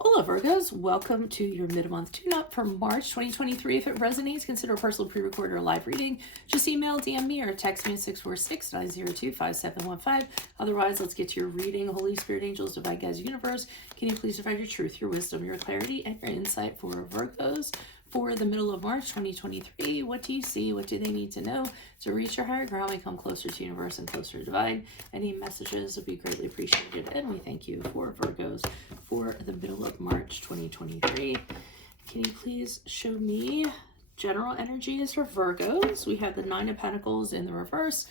Hola Virgos, welcome to your mid-month tune-up for March 2023. If it resonates, consider a personal pre-record or live reading. Just email, DM me, or text me at 646-902-5715. Otherwise, let's get to your reading. Holy Spirit, angels, divine guides, universe, can you please provide your truth, your wisdom, your clarity, and your insight for Virgos for the middle of March 2023? What do you see? What do they need to know to reach your higher ground, become closer to universe and closer to divine? Any messages would be greatly appreciated, and we thank you for Virgos for the middle of March 2023. Can you please show me general energies for Virgos? We have the Nine of Pentacles in the reverse.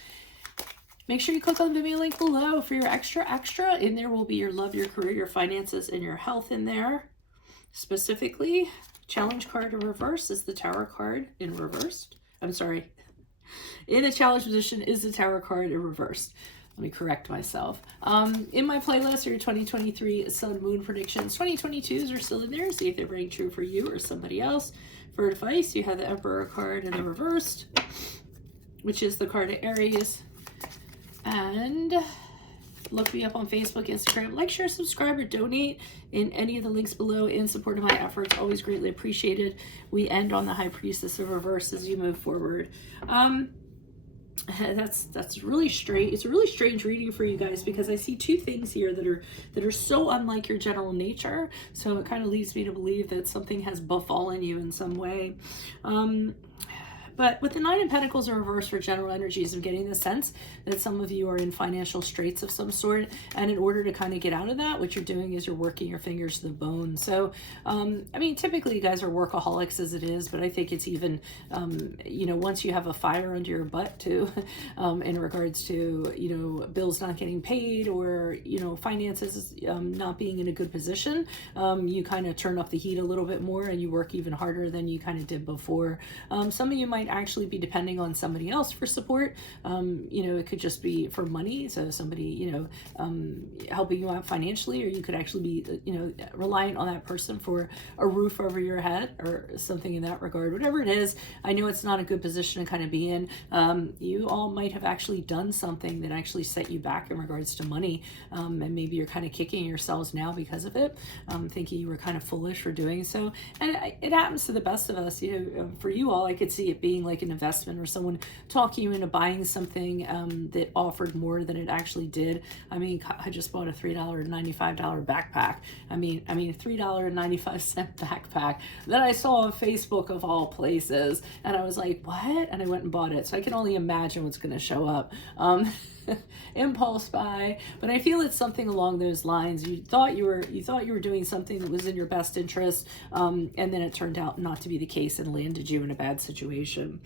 Make sure you click on the Vimeo link below for your extra. In there will be your love, your career, your finances, and your health in there. Specifically, challenge card in reverse is the Tower card in reversed. I'm sorry. In a challenge position is the Tower card in reversed. Let me correct myself. In my playlist are your 2023 Sun Moon predictions. 2022s are still in there. See if they ring true for you or somebody else. For advice, you have the Emperor card in the reversed, which is the card of Aries. And look me up on Facebook, Instagram. Like, share, subscribe, or donate in any of the links below in support of my efforts. Always greatly appreciated. We end on the High Priestess of Reverse as you move forward. That's really strange. It's a really strange reading for you guys because I see two things here that are so unlike your general nature. So it kind of leads me to believe that something has befallen you in some way. But with the Nine of Pentacles in reverse for general energies, I'm getting the sense that some of you are in financial straits of some sort. And in order to kind of get out of that, what you're doing is you're working your fingers to the bone. So, I mean, typically you guys are workaholics as it is, but I think it's even, you know, once you have a fire under your butt too, in regards to, you know, bills not getting paid or, you know, finances not being in a good position, you kind of turn up the heat a little bit more and you work even harder than you kind of did before. Some of you might actually be depending on somebody else for support. You know, it could just be for money, so somebody, you know, helping you out financially, or you could actually be, you know, reliant on that person for a roof over your head or something in that regard. Whatever it is, I know it's not a good position to kind of be in. You all might have actually done something that actually set you back in regards to money, and maybe you're kind of kicking yourselves now because of it, thinking you were kind of foolish for doing so. And it happens to the best of us. You know, for you all, I could see it being like an investment or someone talking you into buying something that offered more than it actually did. I mean, I just bought a $3.95 backpack. I mean $3.95 backpack that I saw on Facebook of all places, and I was like, what? And I went and bought it. So I can only imagine what's going to show up. Impulse buy, but I feel it's something along those lines. You thought you were doing something that was in your best interest, and then it turned out not to be the case and landed you in a bad situation.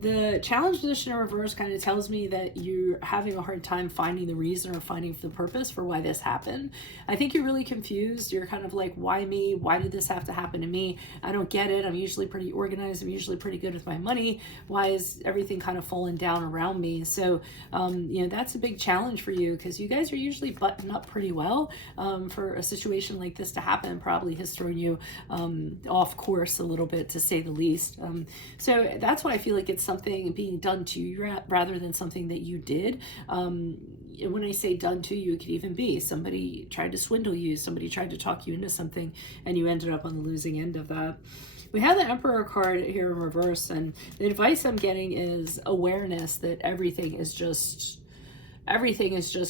The challenge position in reverse kind of tells me that you're having a hard time finding the reason or finding the purpose for why this happened. I think you're really confused. You're kind of like, why me? Why did this have to happen to me? I don't get it. I'm usually pretty organized. I'm usually pretty good with my money. Why is everything kind of falling down around me? So, you know, that's a big challenge for you because you guys are usually buttoned up pretty well. For a situation like this to happen probably has thrown you off course a little bit, to say the least. So that's why I feel like it's something being done to you rather than something that you did. When I say done to you, it could even be somebody tried to swindle you, somebody tried to talk you into something, and you ended up on the losing end of that. We have the Emperor card here in reverse, and the advice I'm getting is awareness that everything is just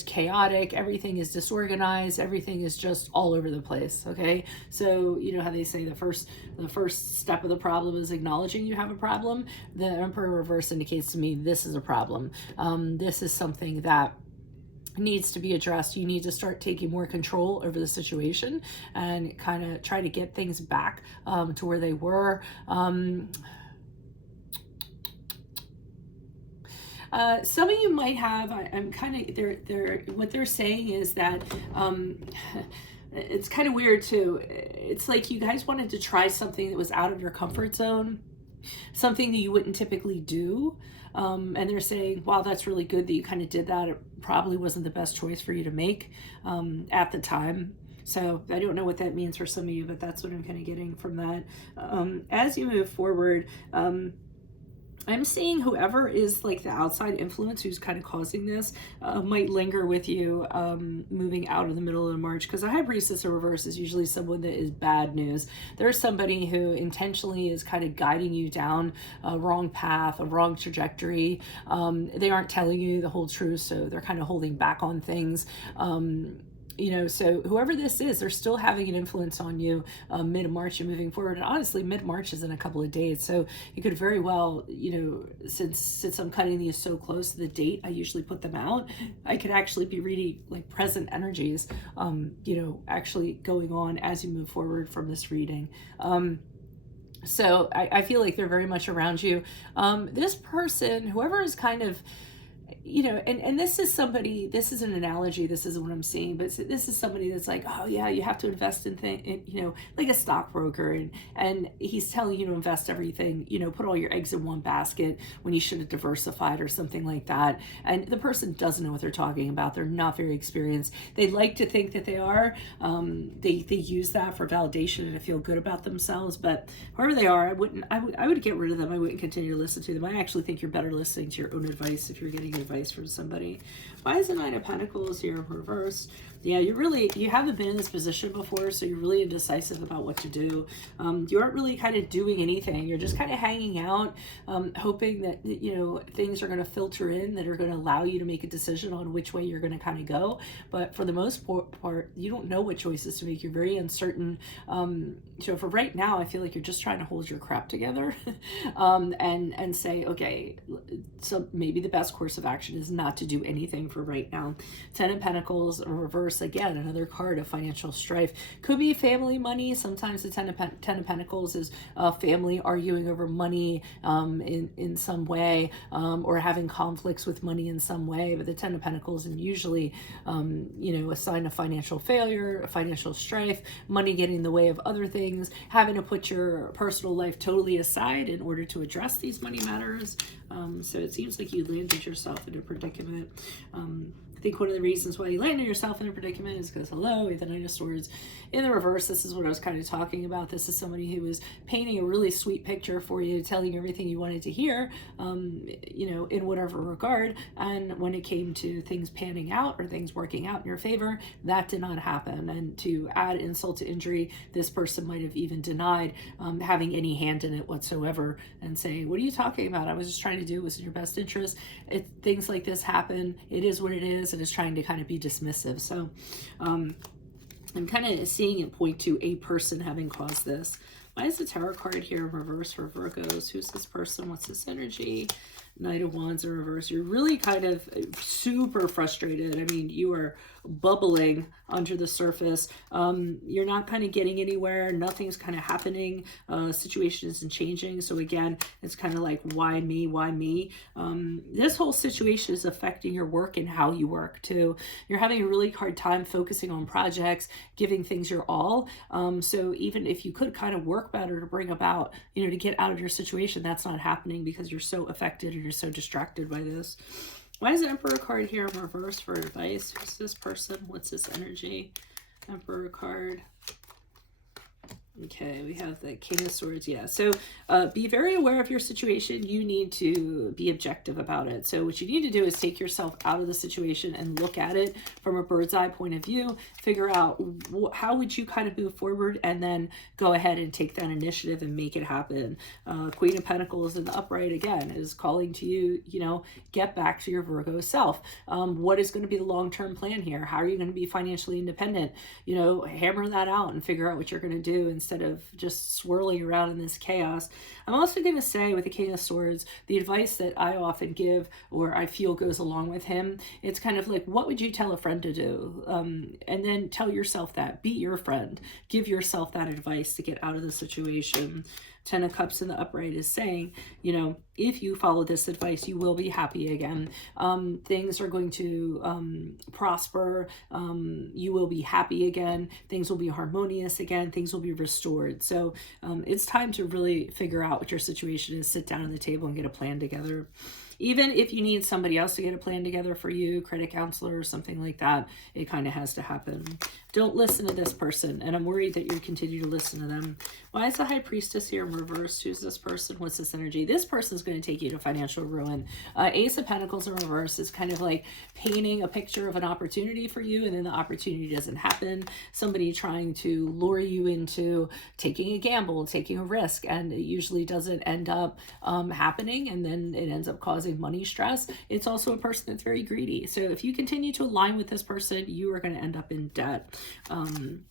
chaotic, everything is disorganized, everything is just all over the place. Okay, so you know how they say the first step of the problem is acknowledging you have a problem. The Emperor reverse indicates to me this is a problem. This is something that needs to be addressed. You need to start taking more control over the situation and kind of try to get things back to where they were. Some of you might have, I'm kind of, what they're saying is that, it's kind of weird too. It's like you guys wanted to try something that was out of your comfort zone, something that you wouldn't typically do. And they're saying, wow, that's really good that you kind of did that. It probably wasn't the best choice for you to make at the time. So I don't know what that means for some of you, but that's what I'm kind of getting from that. As you move forward, I'm seeing whoever is like the outside influence who's kind of causing this might linger with you moving out of the middle of March, because a high priestess in reverse is usually someone that is bad news. There's somebody who intentionally is kind of guiding you down a wrong path, a wrong trajectory. They aren't telling you the whole truth, so they're kind of holding back on things. You know, so whoever this is, they're still having an influence on you mid-March and moving forward. And honestly, mid-March is in a couple of days. So you could very well, you know, since I'm cutting these so close to the date I usually put them out, I could actually be reading like present energies, you know, actually going on as you move forward from this reading. So I feel like they're very much around you. This person, whoever is kind of, you know, and this is somebody, this is an analogy, this isn't what I'm seeing, but this is somebody that's like, oh yeah, you have to invest in things, you know, like a stockbroker, and he's telling you to invest everything, you know, put all your eggs in one basket when you should have diversified or something like that. And the person doesn't know what they're talking about. They're not very experienced. They like to think that they are. They use that for validation and to feel good about themselves, but whoever they are, I would get rid of them. I wouldn't continue to listen to them. I actually think you're better listening to your own advice if you're getting advice from somebody. Why is the Nine of Pentacles here in reverse? Yeah, you haven't been in this position before, so you're really indecisive about what to do. You aren't really kind of doing anything. You're just kind of hanging out, hoping that, you know, things are going to filter in that are going to allow you to make a decision on which way you're going to kind of go. But for the most part, you don't know what choices to make. You're very uncertain. So for right now, I feel like you're just trying to hold your crap together and say, okay, so maybe the best course of action is not to do anything for right now. Ten of Pentacles in reverse, again, another card of financial strife. Could be family money. Sometimes the Ten of Pentacles is family arguing over money in some way, or having conflicts with money in some way. But the Ten of Pentacles is usually, you know, a sign of financial failure, financial strife, money getting in the way of other things, having to put your personal life totally aside in order to address these money matters. So it seems like you landed yourself in a predicament. I think one of the reasons why you landed yourself in a predicament is because, hello, with the Knight of Swords in the reverse. This is what I was kind of talking about. This is somebody who was painting a really sweet picture for you, telling you everything you wanted to hear, you know, in whatever regard. And when it came to things panning out or things working out in your favor, that did not happen. And to add insult to injury, this person might have even denied having any hand in it whatsoever and say, what are you talking about? I was just trying to do what was in your best interest. Things like this happen. It is what it is. And is trying to kind of be dismissive. So I'm kind of seeing it point to a person having caused this. Why is the Tarot card here in reverse for Virgos? Who's this person? What's this energy? Knight of Wands in reverse. You're really kind of super frustrated. I mean, you are bubbling under the surface. You're not kind of getting anywhere. Nothing's kind of happening. Situation isn't changing. So again, it's kind of like, why me? Why me? This whole situation is affecting your work and how you work too. You're having a really hard time focusing on projects, giving things your all. So even if you could kind of work better to bring about, you know, to get out of your situation, that's not happening because you're so affected and you're so distracted by this. Why is the Emperor card here in reverse for advice? Who's this person? What's this energy? Emperor card. Okay, we have the King of Swords. Yeah, so be very aware of your situation. You need to be objective about it. So what you need to do is take yourself out of the situation and look at it from a bird's eye point of view. Figure out how would you kind of move forward, and then go ahead and take that initiative and make it happen. Queen of Pentacles in the upright again is calling to you, you know, get back to your Virgo self. What is going to be the long-term plan here? How are you going to be financially independent? You know, hammer that out and figure out what you're going to do instead of just swirling around in this chaos. I'm also going to say with the King of Swords, the advice that I often give, or I feel goes along with him, it's kind of like, what would you tell a friend to do? And then tell yourself that. Be your friend. Give yourself that advice to get out of the situation. Ten of Cups in the upright is saying, you know, if you follow this advice, you will be happy again. Things are going to prosper. You will be happy again. Things will be harmonious again. Things will be restored. So it's time to really figure out what your situation is. Sit down at the table and get a plan together. Even if you need somebody else to get a plan together for you, credit counselor or something like that, it kind of has to happen. Don't listen to this person, and I'm worried that you continue to listen to them. Why is the High Priestess here in reverse? Who's this person? What's this energy? This person is going to take you to financial ruin. Ace of Pentacles in reverse is kind of like painting a picture of an opportunity for you, and then the opportunity doesn't happen. Somebody trying to lure you into taking a gamble, taking a risk, and it usually doesn't end up happening, and then it ends up causing money stress. It's also a person that's very greedy. So if you continue to align with this person, you are going to end up in debt,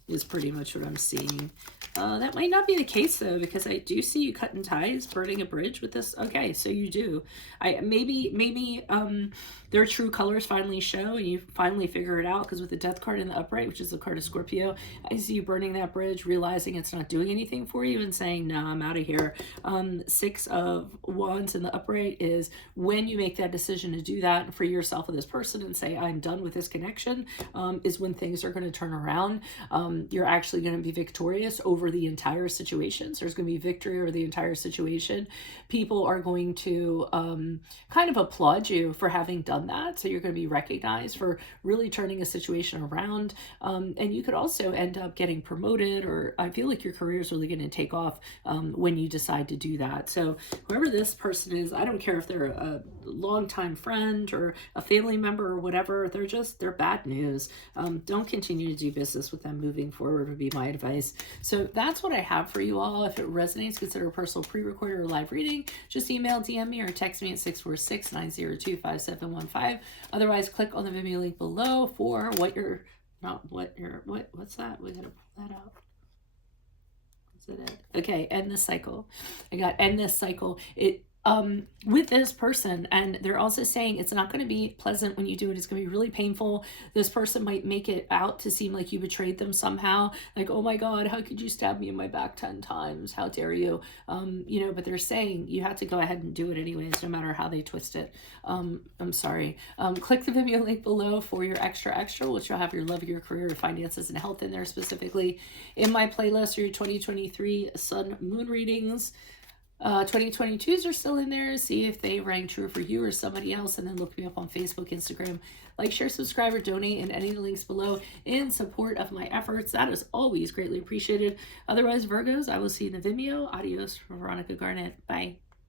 is pretty much what I'm seeing. That might not be the case though, because I do see you cutting ties, burning a bridge with this. Okay, so you do. Maybe their true colors finally show and you finally figure it out, because with the Death card in the upright, which is the card of Scorpio, I see you burning that bridge, realizing it's not doing anything for you and saying, nah, I'm out of here. 6 of Wands in the upright is when you make that decision to do that for yourself and this person and say, I'm done with this connection, is when things are going to turn around. You're actually going to be victorious over the entire situation. So there's going to be victory over the entire situation. People are going to kind of applaud you for having done that. So you're going to be recognized for really turning a situation around. And you could also end up getting promoted, or I feel like your career is really going to take off when you decide to do that. So whoever this person is, I don't care if they're a longtime friend or a family member or whatever, they're bad news. Don't continue to do business with them moving forward would be my advice. So that's what I have for you all. If it resonates, consider a personal pre-recorded or live reading. Just email, DM me, or text me at 646-902-5715. Otherwise, click on the Vimeo link below for what's that? We gotta pull that out. Okay, end this cycle. I got end this cycle. With this person, and they're also saying it's not going to be pleasant when you do it. It's going to be really painful. This person might make it out to seem like you betrayed them somehow, like, oh my god, how could you stab me in my back 10 times, how dare you, but they're saying you have to go ahead and do it anyways, no matter how they twist it. I'm sorry. Click the Vimeo link below for your extra, which will have your love, your career, finances, and health in there specifically. In my playlist, your 2023 sun moon readings. 2022s are still in there. See if they rang true for you or somebody else, and then look me up on Facebook, Instagram. Like, share, subscribe, or donate in any of the links below in support of my efforts. That is always greatly appreciated. Otherwise, Virgos, I will see you in the Vimeo. Adios from Veronica Garnet. Bye.